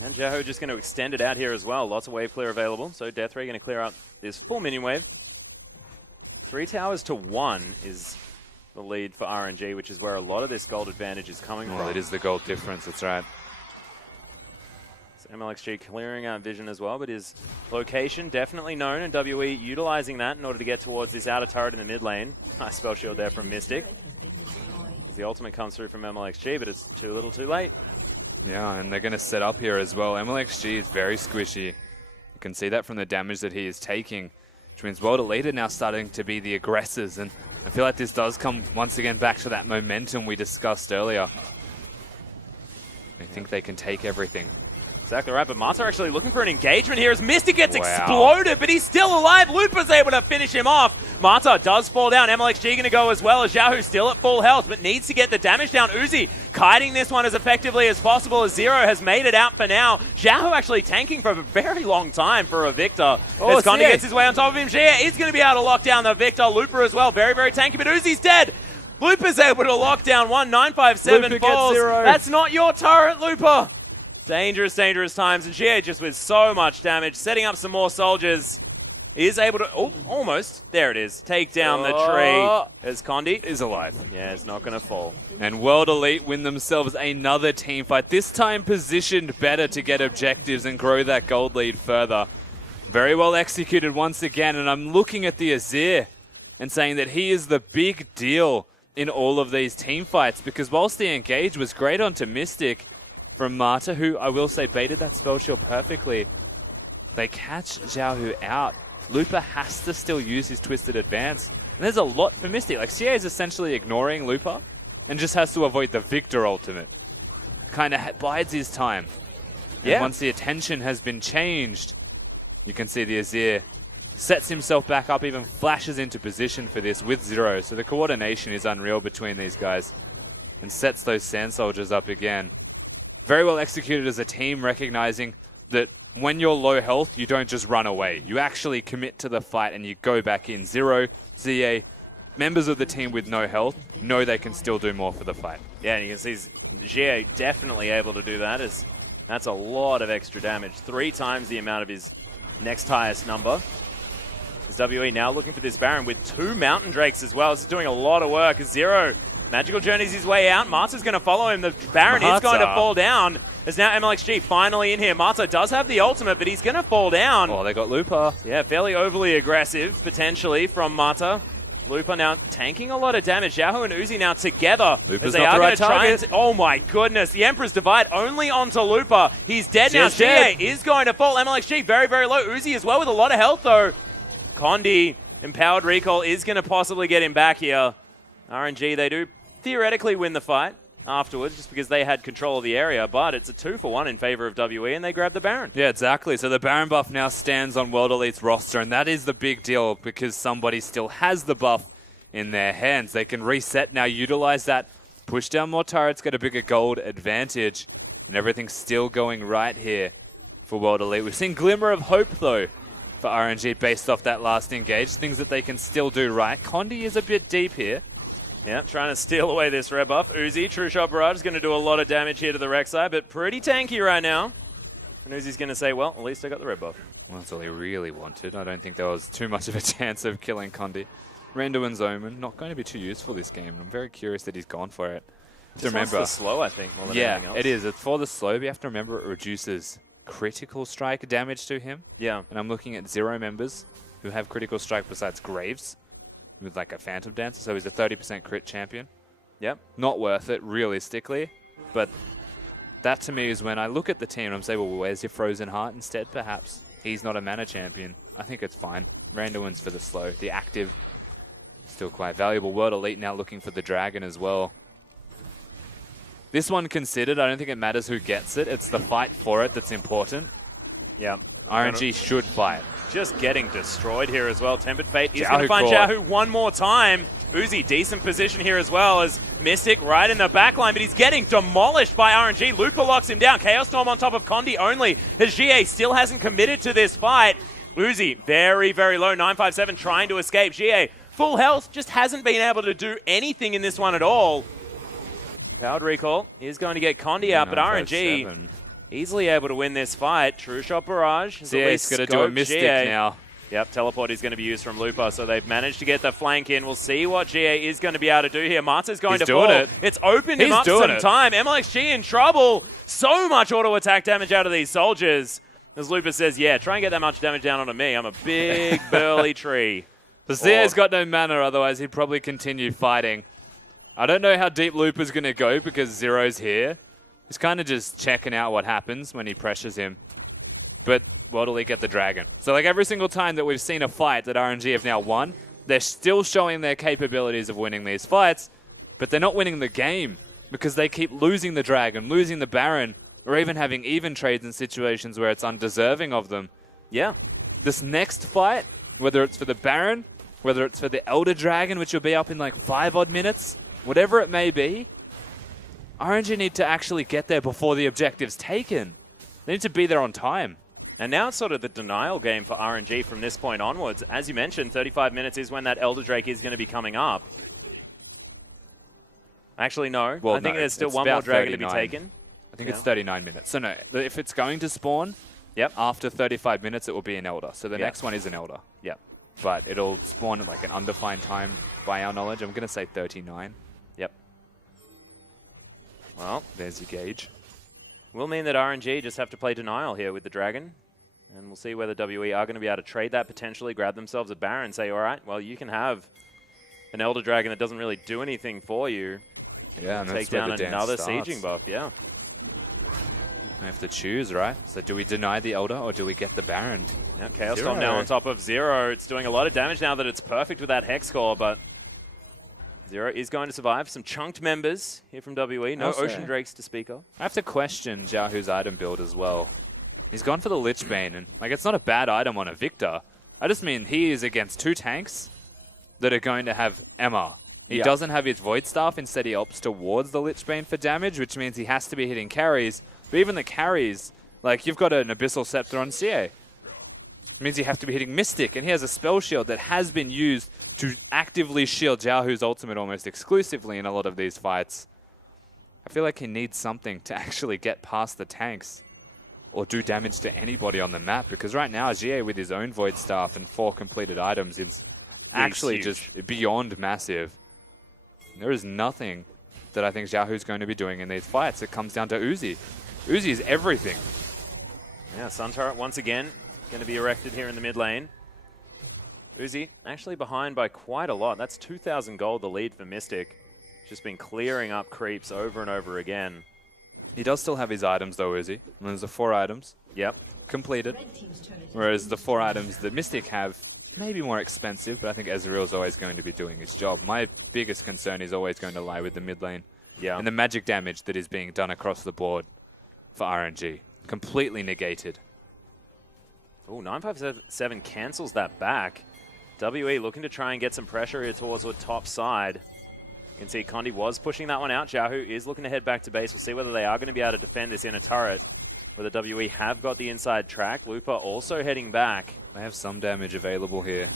And Jaho just going to extend it out here as well. Lots of wave clear available. So Death Ray going to clear out this full minion wave. 3 towers to 1 is the lead for RNG, which is where a lot of this gold advantage is coming from. It is the gold difference, that's right. So MLXG clearing out vision as well, but his location definitely known, and WE utilizing that in order to get towards this outer turret in the mid lane. Nice spell shield there from Mystic. The ultimate comes through from MLXG, but it's too little too late. Yeah, and they're going to set up here as well. MLXG is very squishy. You can see that from the damage that he is taking, which means World Elite are now starting to be the aggressors, and I feel like this does come once again back to that momentum we discussed earlier. They think they can take everything. Exactly right, but Mata actually looking for an engagement here as Mystic gets exploded, but he's still alive. Lupa's able to finish him off. Mata does fall down. MLXG going to go as well as Xiaohu still at full health, but needs to get the damage down. Uzi kiting this one as effectively as possible as Zero has made it out for now. Xiaohu actually tanking for a very long time for a Victor. As Condi gets his way on top of him, Xia is going to be able to lock down the Victor. Lupa as well, very, very tanky, but Uzi's dead. Lupa's able to lock down one. 957 falls. That's not your turret, Lupa. Dangerous, dangerous times. And Xie just with so much damage, setting up some more soldiers. He is able to, almost. There it is. Take down the tree as Condi is alive. Yeah, it's not going to fall. And World Elite win themselves another team fight, this time positioned better to get objectives and grow that gold lead further. Very well executed once again, and I'm looking at the Azir and saying that he is the big deal in all of these team fights, because whilst the engage was great onto Mystic from Mata, who I will say baited that spell shield perfectly, they catch Xiaohu out. Lupa has to still use his Twisted Advance. And there's a lot for Mystic. Like, Xie is essentially ignoring Lupa and just has to avoid the Victor ultimate. Kind of bides his time. Yeah. And once the attention has been changed, you can see the Azir sets himself back up, even flashes into position for this with Zero. So the coordination is unreal between these guys. And sets those Sand Soldiers up again. Very well executed as a team, recognizing that when you're low health, you don't just run away. You actually commit to the fight and you go back in. Zero, ZA, members of the team with no health know they can still do more for the fight. Yeah, and you can see Xie definitely able to do that, as that's a lot of extra damage. 3 times the amount of his next highest number. As WE now looking for this Baron with 2 Mountain Drakes as well. This is doing a lot of work as Zero Magical Journey's his way out. Mata's going to follow him. The Baron is going to fall down. As now MLXG finally in here. Mata does have the ultimate, but he's going to fall down. Oh, they got Lupa. Yeah, fairly overly aggressive, potentially, from Mata. Lupa now tanking a lot of damage. Xiaohu and Uzi now together. Lupa's not the right target. Oh my goodness. The Emperor's Divide only onto Lupa. He's dead now. Xie is going to fall. MLXG very, very low. Uzi as well with a lot of health, though. Condi, Empowered Recall, is going to possibly get him back here. RNG, they do theoretically win the fight afterwards just because they had control of the area, but it's a 2-for-1 in favor of WE and they grab the Baron. Yeah, exactly. So the Baron buff now stands on World Elite's roster, and that is the big deal because somebody still has the buff in their hands. They can reset now, utilize that, push down more turrets, get a bigger gold advantage, and everything's still going right here for World Elite. We've seen glimmer of hope, though, for RNG based off that last engage, things that they can still do right. Condi is a bit deep here. Yeah, trying to steal away this red buff. Uzi, True Shot Barrage is going to do a lot of damage here to the Rek'Sai, but pretty tanky right now. And Uzi's going to say, well, at least I got the red buff. Well, that's all he really wanted. I don't think there was too much of a chance of killing Condi. Randuin's Omen, not going to be too useful this game. I'm very curious that he's gone for it. Just remember, the slow, I think, more than anything else. Yeah, it is. It's for the slow, but you have to remember it reduces critical strike damage to him. Yeah. And I'm looking at Zero members who have critical strike besides Graves, with like a Phantom Dancer, so he's a 30% crit champion. Yep. Not worth it, realistically, but that to me is when I look at the team and I'm saying, well, where's your Frozen Heart instead, perhaps? He's not a mana champion. I think it's fine. Randuin's for the slow. The active, still quite valuable. World Elite now looking for the Dragon as well. This one considered, I don't think it matters who gets it. It's the fight for it that's important. Yeah. RNG should fight. Just getting destroyed here as well. Tempered Fate is going to find Xiaohu one more time. Uzi, decent position here as well as Mystic right in the backline, but he's getting demolished by RNG. Lupa locks him down. Chaos Storm on top of Condi only, as Xie still hasn't committed to this fight. Uzi, very, very low, 957, trying to escape. Xie, full health, just hasn't been able to do anything in this one at all. Powered Recall is going to get Condi out, but RNG easily able to win this fight. True Shot Barrage. Xie's going to do a Mystic now. Yep, Teleport is going to be used from Lupa, so they've managed to get the flank in. We'll see what Xie is going to be able to do here. Mata's going to fall. It's opened him up some time. MLXG in trouble. So much auto attack damage out of these soldiers. As Lupa says, yeah, try and get that much damage down onto me. I'm a big, burly tree. The Xie's got no mana, otherwise he'd probably continue fighting. I don't know how deep Lupa's going to go because Zero's here. He's kind of just checking out what happens when he pressures him. But World Elite get the Dragon. So like every single time that we've seen a fight that RNG have now won, they're still showing their capabilities of winning these fights, but they're not winning the game because they keep losing the Dragon, losing the Baron, or even having even trades in situations where it's undeserving of them. Yeah. This next fight, whether it's for the Baron, whether it's for the Elder Dragon, which will be up in like 5 odd minutes, whatever it may be, RNG need to actually get there before the objective's taken. They need to be there on time. And now it's sort of the denial game for RNG from this point onwards. As you mentioned, 35 minutes is when that Elder Drake is going to be coming up. Actually, no. Well, I think no, there's still it's one more about dragon to be 39. taken. I think it's 39 minutes. So no, if it's going to spawn, after 35 minutes it will be an Elder. So the next one is an Elder. Yep. But it'll spawn at like an undefined time by our knowledge. I'm going to say 39. Yep. Well, there's your gauge. Will mean that RNG just have to play denial here with the dragon. And we'll see whether WE are going to be able to trade that, potentially grab themselves a Baron and say, all right, well, you can have an Elder Dragon that doesn't really do anything for you. Yeah, and take down another sieging buff, yeah. We have to choose, right? So do we deny the Elder or do we get the Baron? Yeah, Chaos Storm now on top of Zero. It's doing a lot of damage now that it's perfect with that Hex Core, but Zero is going to survive. Some chunked members here from WE. No Ocean Drakes to speak of. I have to question Jahu's item build as well. He's gone for the Lich Bane, and like it's not a bad item on a Victor. I just mean he is against 2 tanks that are going to have MR. He doesn't have his Void Staff, instead he opts towards the Lich Bane for damage, which means he has to be hitting carries. But even the carries, like you've got an Abyssal Scepter on CA. It means you have to be hitting Mystic, and he has a spell shield that has been used to actively shield Jahu's ultimate almost exclusively in a lot of these fights. I feel like he needs something to actually get past the tanks or do damage to anybody on the map, because right now GA with his own Void Staff and 4 completed items is actually just beyond massive. There is nothing that I think Jahu's going to be doing in these fights. It comes down to Uzi. Uzi is everything. Yeah, Sun Turret once again going to be erected here in the mid lane. Uzi actually behind by quite a lot. That's 2,000 gold, the lead for Mystic. Just been clearing up creeps over and over again. He does still have his items though, Uzi. And there's the 4 items. Yep. Completed. Whereas the 4 items that Mystic have, maybe more expensive, but I think Ezreal's always going to be doing his job. My biggest concern is always going to lie with the mid lane. Yeah. And the magic damage that is being done across the board for RNG. Completely negated. Oh, 957 cancels that back. WE looking to try and get some pressure here towards the top side. You can see Condi was pushing that one out. Jahu is looking to head back to base. We'll see whether they are going to be able to defend this inner turret. Whether WE have got the inside track. Lupa also heading back. They have some damage available here.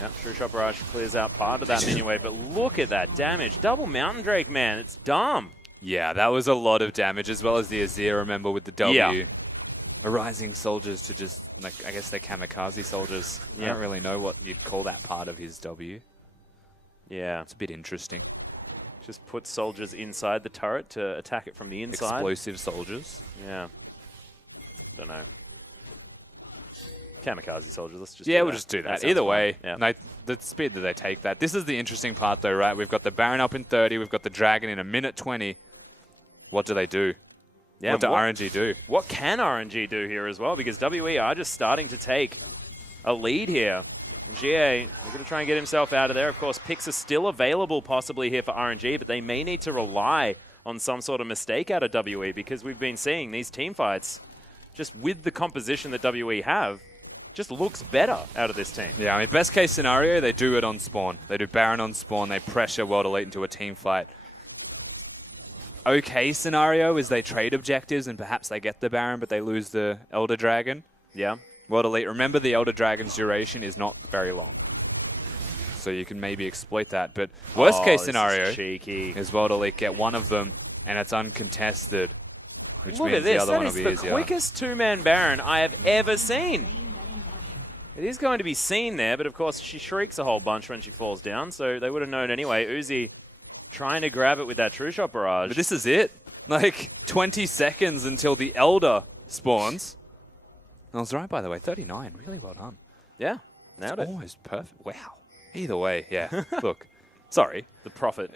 Yep, True Shot Barrage clears out part of that minion wave, but look at that damage. Double Mountain Drake, man. It's dumb. Yeah, that was a lot of damage, as well as the Azir, remember, with the W. Arising soldiers to just, like, I guess they're kamikaze soldiers. I don't really know what you'd call that part of his W. Yeah. It's a bit interesting. Just put soldiers inside the turret to attack it from the inside. Explosive soldiers. Yeah. Don't know. Kamikaze soldiers, let's just we'll just do that. Either way, yeah. the speed that they take that. This is the interesting part though, right? We've got the Baron up in 30, we've got the Dragon in 1:20. What do they do? Yeah, what do RNG do? What can RNG do here as well? Because WE are just starting to take a lead here. GA, they're going to try and get himself out of there. Of course, picks are still available possibly here for RNG, but they may need to rely on some sort of mistake out of WE, because we've been seeing these team fights just with the composition that WE have, just looks better out of this team. Yeah, I mean, best case scenario, they do it on spawn. They do Baron on spawn, they pressure World Elite into a team fight. Okay scenario is they trade objectives and perhaps they get the Baron, but they lose the Elder Dragon. Yeah. World Elite, remember the Elder Dragon's duration is not very long. So you can maybe exploit that. But worst case scenario is World Elite get one of them and it's uncontested. Which Look means at this, the other that one is will be the easier. quickest two-man Baron I have ever seen. It is going to be seen there, but of course she shrieks a whole bunch when she falls down, so they would have known anyway. Uzi trying to grab it with that True Shot Barrage. But this is it. Like 20 seconds until the Elder spawns. I was right, by the way. 39. Really well done. Yeah, nailed it. Almost perfect. Wow. Either way, yeah. Look, sorry. The Prophet.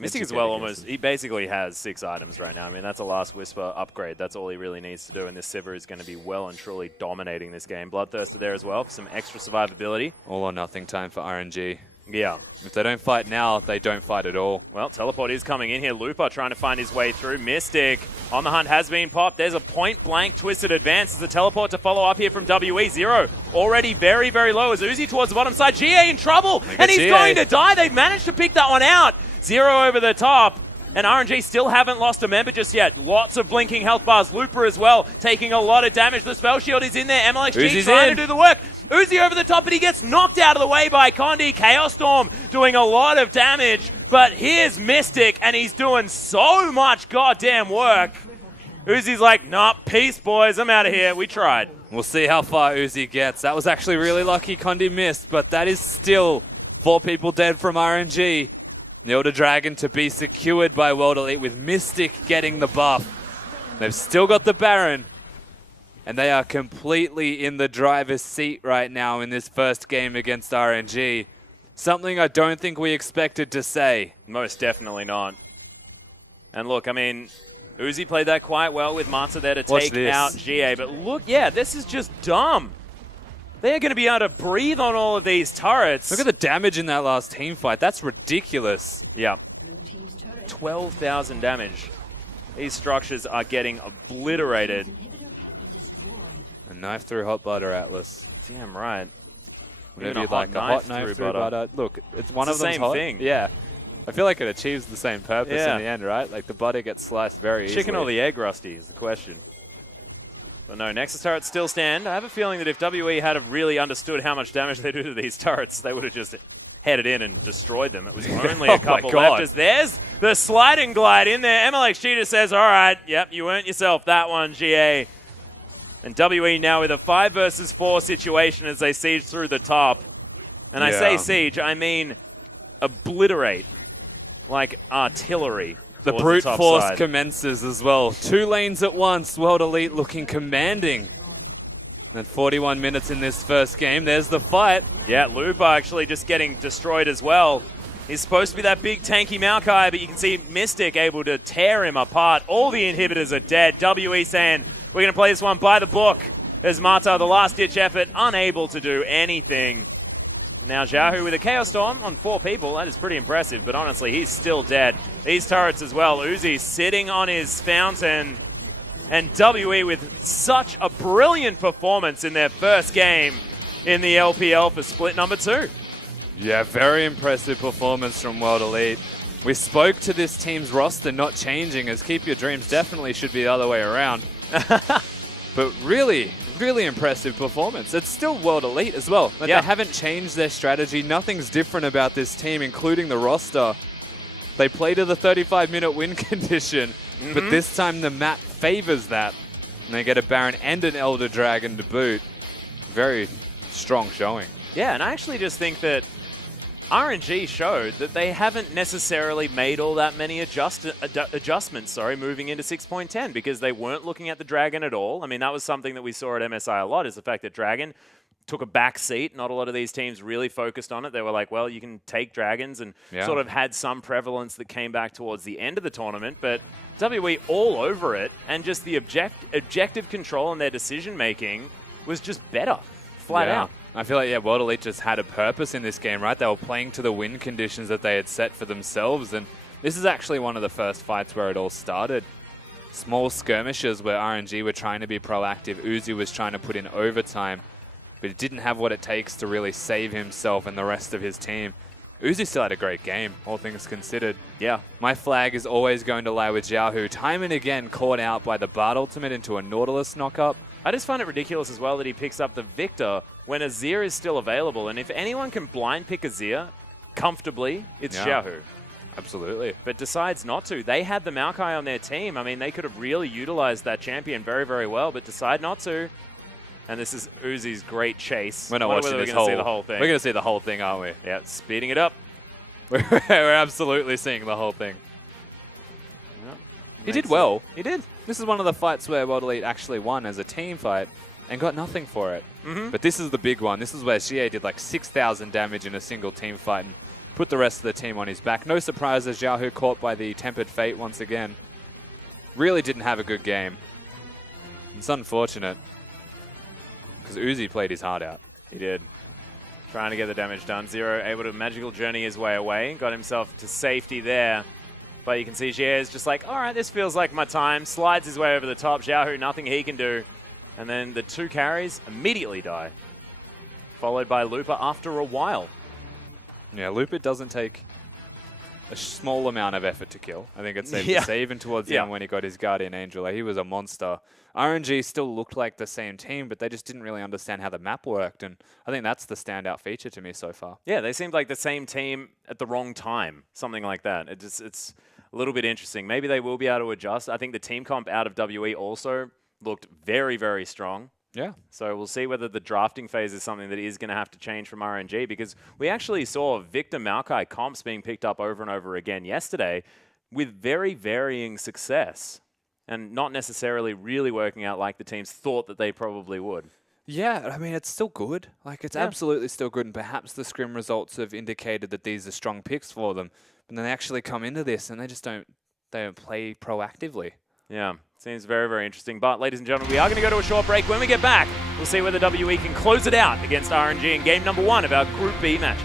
Mystic as well, almost. He basically has 6 items right now. I mean, that's a Last Whisper upgrade. That's all he really needs to do, and this Sivir is going to be well and truly dominating this game. Bloodthirster there as well for some extra survivability. All or nothing time for RNG. Yeah. If they don't fight now, they don't fight at all. Well, Teleport is coming in here. Looper trying to find his way through. Mystic on the hunt has been popped. There's a point-blank twisted advance. There's a Teleport to follow up here from WE. Zero already very, very low as Uzi towards the bottom side. GA in trouble, and he's going to die. They've managed to pick that one out. Zero over the top. And RNG still haven't lost a member just yet. Lots of blinking health bars. Looper as well, taking a lot of damage. The spell shield is in there. MLXG Uzi's trying in. to do the work. Uzi over the top, but he gets knocked out of the way by Condi. Chaos Storm doing a lot of damage. But here's Mystic, and he's doing so much goddamn work. Uzi's like, nah, peace, boys. I'm out of here. We tried. We'll see how far Uzi gets. That was actually really lucky Condi missed, but that is still 4 people dead from RNG. The Elder Dragon to be secured by World Elite with Mystic getting the buff. They've still got the Baron, and they are completely in the driver's seat right now in this first game against RNG. Something I don't think we expected to say. Most definitely not. And look, I mean, Uzi played that quite well with Mata there to take out GA, but look, yeah, this is just dumb. They're going to be able to breathe on all of these turrets. Look at the damage in that last team fight. That's ridiculous. Yeah. 12,000 damage. These structures are getting obliterated. A knife through hot butter, Atlas. Damn right. Whatever you'd like, a hot knife through butter. Look, it's one of the them same hot. thing. Yeah. I feel like it achieves the same purpose in the end, right? Like the butter gets sliced very easily. Chicken or the egg, Rusty, is the question. But no, Nexus turrets still stand. I have a feeling that if WE had really understood how much damage they do to these turrets, they would have just headed in and destroyed them. It was only a couple left. As there's the slide and glide in there. MLXG just says, all right, yep, you earned yourself that one, GA. And WE now with a 5 versus 4 situation as they siege through the top. And I say siege, I mean obliterate, like artillery. The brute force commences as well. 2 lanes at once. World Elite looking commanding. And 41 minutes in this first game. There's the fight. Yeah, Lupa actually just getting destroyed as well. He's supposed to be that big tanky Maokai, but you can see Mystic able to tear him apart. All the inhibitors are dead. WE saying, we're going to play this one by the book. As Mata, the last-ditch effort, unable to do anything. Now Xiaohu with a Chaos Storm on 4 people. That is pretty impressive, but honestly, he's still dead. These turrets as well. Uzi sitting on his fountain. And WE with such a brilliant performance in their first game in the LPL for split number 2. Yeah, very impressive performance from World Elite. We spoke to this team's roster not changing, as Keep Your Dreams definitely should be the other way around. But really, really impressive performance. It's still World Elite as well. Like They haven't changed their strategy. Nothing's different about this team, including the roster. They play to the 35-minute win condition, but this time the map favors that. And they get a Baron and an Elder Dragon to boot. Very strong showing. Yeah, and I actually just think that RNG showed that they haven't necessarily made all that many adjustments, moving into 6.10 because they weren't looking at the Dragon at all. I mean, that was something that we saw at MSI a lot, is the fact that Dragon took a back seat. Not a lot of these teams really focused on it. They were like, well, you can take Dragons, and sort of had some prevalence that came back towards the end of the tournament. But WE all over it, and just the objective control in their decision-making was just better, flat out. I feel like, World Elite just had a purpose in this game, right? They were playing to the win conditions that they had set for themselves, and this is actually one of the first fights where it all started. Small skirmishes where RNG were trying to be proactive. Uzi was trying to put in overtime, but it didn't have what it takes to really save himself and the rest of his team. Uzi still had a great game, all things considered. Yeah. My flag is always going to lie with Xiaohu. Time and again caught out by the Bard ultimate into a Nautilus knockup. I just find it ridiculous as well that he picks up the Victor when Azir is still available. And if anyone can blind pick Azir comfortably, it's Xiaohu. Absolutely. But decides not to. They had the Maokai on their team. I mean, they could have really utilized that champion very, very well, but decide not to. And this is Uzi's great chase. We're not watching this see the whole thing. We're going to see the whole thing, aren't we? Yeah, speeding it up. We're absolutely seeing the whole thing. Yep. He did well. He did. This is one of the fights where World Elite actually won as a team fight and got nothing for it. But this is the big one. This is where GA did like 6,000 damage in a single team fight and put the rest of the team on his back. No surprises, Xiaohu caught by the Tempered Fate once again. Really didn't have a good game. It's unfortunate, because Uzi played his heart out. He did. Trying to get the damage done. Zero able to magical journey his way away. Got himself to safety there. But you can see Xie is just like, all right, this feels like my time. Slides his way over the top. Xiaohu, nothing he can do. And then the 2 carries immediately die. Followed by Looper after a while. Yeah, Looper doesn't take a small amount of effort to kill. I think it's safe to say, even towards the end when he got his Guardian Angel, he was a monster. RNG still looked like the same team, but they just didn't really understand how the map worked, and I think that's the standout feature to me so far. Yeah, they seemed like the same team at the wrong time, something like that. It's a little bit interesting. Maybe they will be able to adjust. I think the team comp out of WE also looked very, very strong. Yeah. So we'll see whether the drafting phase is something that is going to have to change from RNG, because we actually saw Victor Maokai comps being picked up over and over again yesterday with very varying success and not necessarily really working out like the teams thought that they probably would. Yeah, I mean, it's still good. Like, it's absolutely still good, and perhaps the scrim results have indicated that these are strong picks for them, but then they actually come into this and they just don't play proactively. Yeah, seems very, very interesting. But, ladies and gentlemen, we are going to go to a short break. When we get back, we'll see whether WE can close it out against RNG in game number 1 of our Group B match.